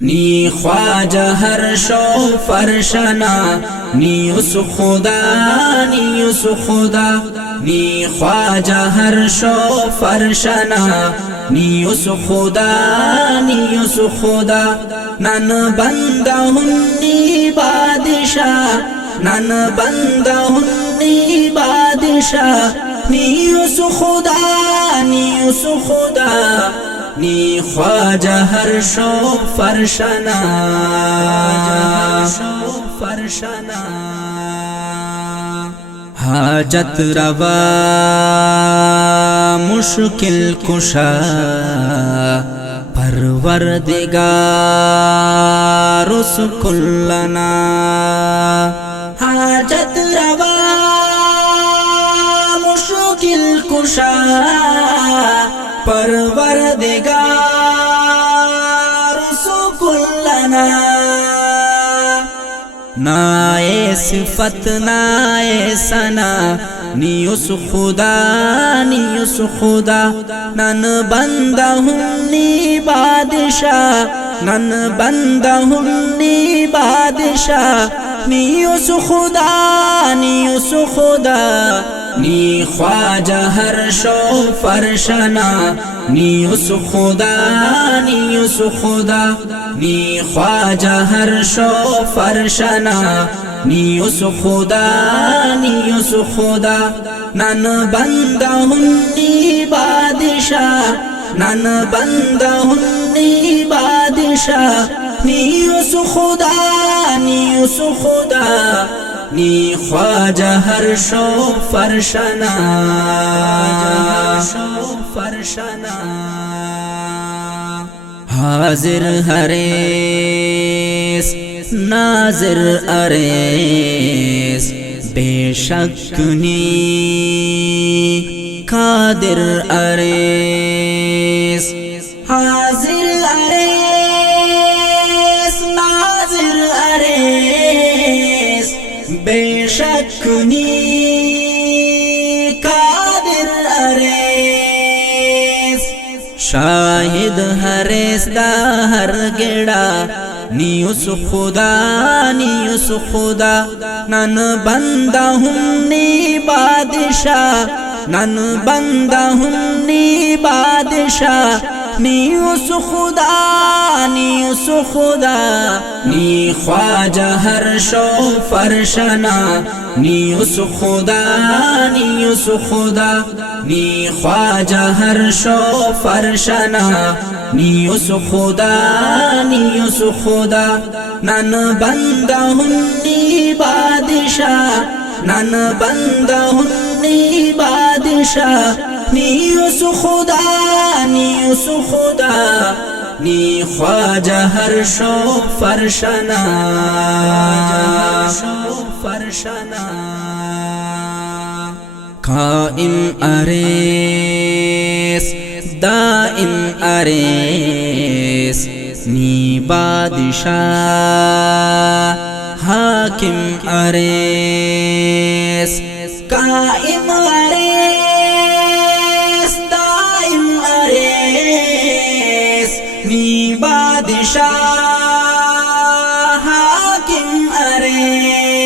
نی خواجہ ہر شو فرشنا نی اس خدا نی اس خدا نی خواجہ ہر شو فرشنا نی اس خدا نی اس خدا نن بندہ ہنی بادشاہ نن بندہ ہنی بادشاہ نی اس خدا نی اس خدا نی خواجہ ہر شو فرشنا حاجت روا مشکل کشا پروردگار اس کلنا حاجت روا مشکل کشا پروردگار کلنا نائے صفت نائے ثنا نی اس خدا نی اس خدا نن بندہ ہوں نی بادشاہ نن بندہ ہوں نی بادشاہ نی اس خدا نی اس خدا نی خواجہ ہر شو فرشنا نی اس خدا نی اس خدا نی خواجہ ہر شو فرشنا نی اس خدا نی اس خدا نن بندہ ہوں نی بادشاہ نن بندہ ہوں نی بادشاہ نی اس خدا نی اس خدا نی خواجہ ہر شو فرشنا حاضر حریص ناظر عریص بے شک نی قادر عریص حاضر عریص ناظر عریص بے شک نی قادر عریص شاہد حریص دا ہر گڑا نی اس خدا نی اس خدا نن بندہ ہوں نی بادشاہ نن بندہ ہوں نی بادشاہ نی اس خدا نی اس خدا نی خواجہ ہر شو فرشنا نی اس خدا نی اس خدا نی خواجہ ہر شو فرشنا نی اس خدا نی اس خدا نن بندہ ہوں نی بادشاہ نن بندہ ہوں نی بادشاہ نی اس خدا نی اس خدا نی خواجہ ہر شو فرشنا قائم عریص دائم عریص نی بادشاہ حاکم عریص قائم عریص دائم عریص نی بادشاہ حاکم عریص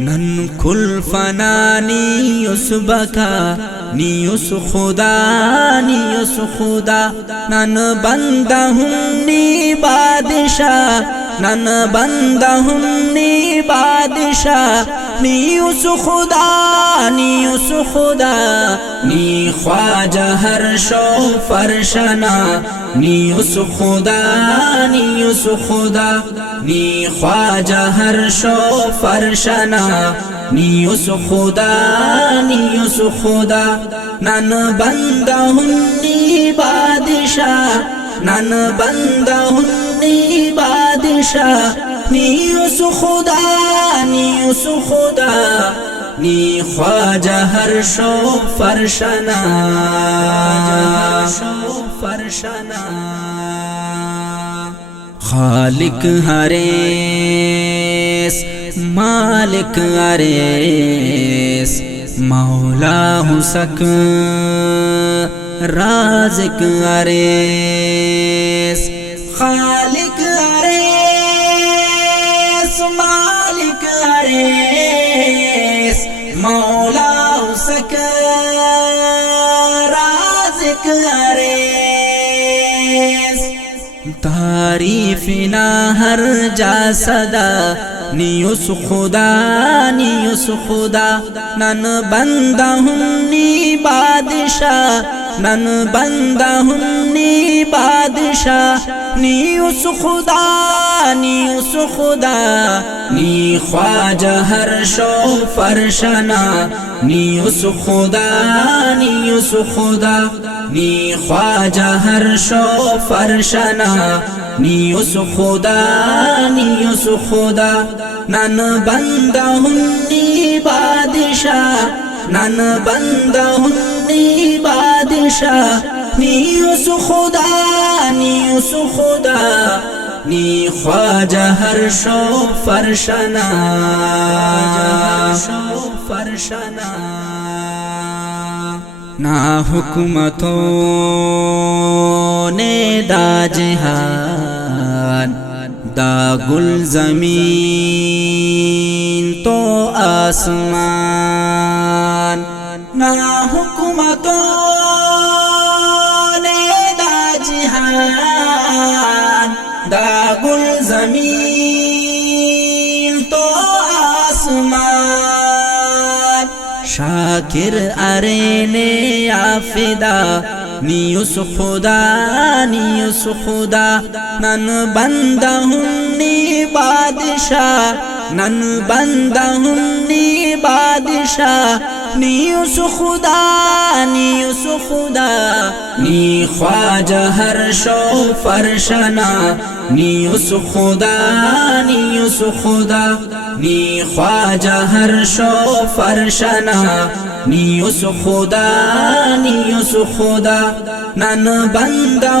نن کل فنا نی اس بکا نی اس خدا نی اس خدا نن بندہ ہوں نی بادشاہ نن بندہ ہوں نی بادشاہ نی اس خدا نی اس خدا نی خواجہ ہر شو فرشنا نی اس خدا نی اس خدا نی خواجہ ہر شو فرشنا نی اس خدا نی اس خدا نن بندہ ہوں نی بادشاہ نن بندہ ہوں نی بادشاہ نی اس خدا نی اس خدا نی خواجہ ہر شو فرشنا خالق حریص مالک عریص مولا حسک رازق عریس خالق عریس مالک عریس مولا اسک رازق عریس تعریف نہ ہر جا صدا نیوس خدا نیوس خدا نن بندہ ہنی بادشاہ نن بندہ ہنی بادشاہ نیوس خدا نیوس خدا نی خواجہ ہر شو فرشنا نیوس خدا نیوس خدا نی خواجہ ہر شو فرشنا نیوس خدا نیوس خدا نن بندہ ہنی بادشاہ نن بندہ ہنی بادشاہ نیوس خدا نیوس خدا نی خواجہ ہر شو فرشنا نا حکومتوں نے دا جہان دا گل زمین تو آسمان نا حکومتوں نے دا جہان دا گل زمین تو آسمان شاکر ارے آفدا نیوس خدا نیوس خدا نن بندہ ہنی بادشاہ نن بندہ ہنی بادشاہ نیوس خدا نیوس خدا نی خواجہ ہر شو فرشنا نیوس خدا نیوس خدا نی خواجہ ہر شو فرشنا نیوس خدا نیوس خدا نن بندہ